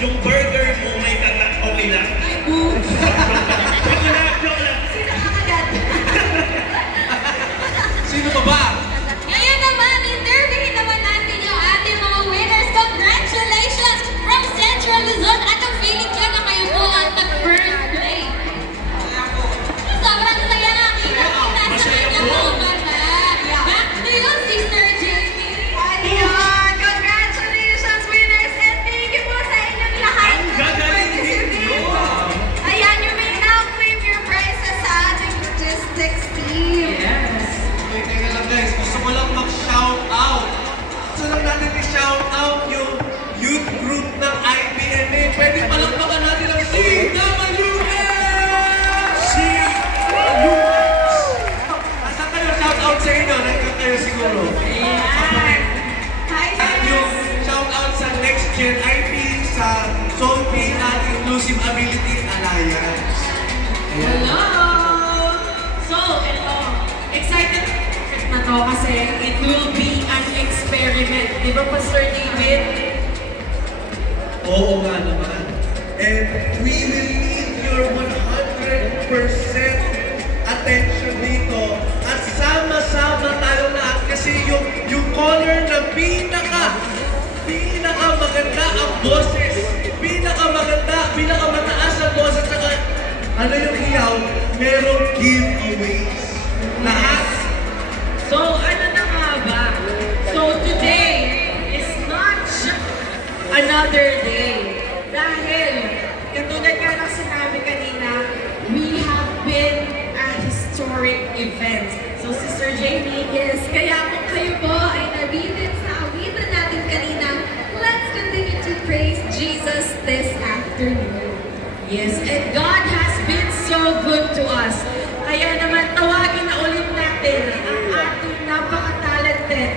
Yung burger mo may tatak, okay lang? Ay, boo! Sino pa ba? Ngayon naman, interviewin naman natin yung ating mga winners. Congratulations from Central Luzon. At ang feeling ko na kayo po ang nag-first place. Sobrang saya na kita sa kanyang mga bata. Back to you, Sister Jamie. Ayan! Congratulations, winners! And thank you po sa inyong lahat. Ang gagaling ninyo! Ayan, you may now claim your prizes sa ating logistics team. Yes! Okay, teka lang guys, gusto ko lang mag-shout out. Gusto lang natin i-shout out yung youth group ng IBMA. Pwede palakpakan natin ang CWS! CWS! Asan kayo? Shout out sa inyo. Nandiyan kayo siguro. Ayan! Hi, At yung shout out sa Next Gen IP, sa SOLPI at Inclusive Ability Alliance. Ayan. Hello! So, ito, excited na to kasi it will be an experiment. Di ba, Pastor David? Oo nga naman. And we will need your 100% attention dito. At sama-sama tayo lahat kasi yung color na pinakamaganda ang boses. Pinakamataas ang boses. Saka ano yung hiyaw? Merong giveaways. Lahat. So, ano na nga ba? So, today is not just another day. Dahil, katulad nga ng sinabi kanina, we have been a historic event. So, Sister Jamie, Yes, kaya kung kayo po ay nabitin sa awitan natin kanina, let's continue to praise Jesus this afternoon. yes, and God has been so good to us. Kaya naman, tawagin na ulit natin ang ating napaka-talented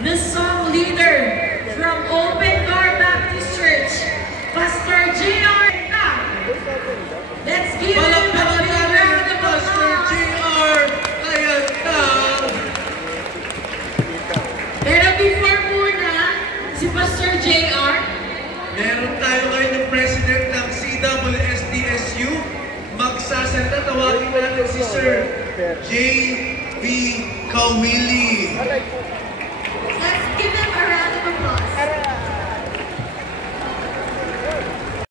na song leader from Open Door Baptist Church, Pastor JR. Let's give him a Palakpakan big natin round ang of Pastor applause. JR. Ayan na. Pero before muna, si Pastor JR, Meron tayo ngayon ng president ng CWSDSU. Magsasalita, tawagin natin si Sir J.B. Kawili.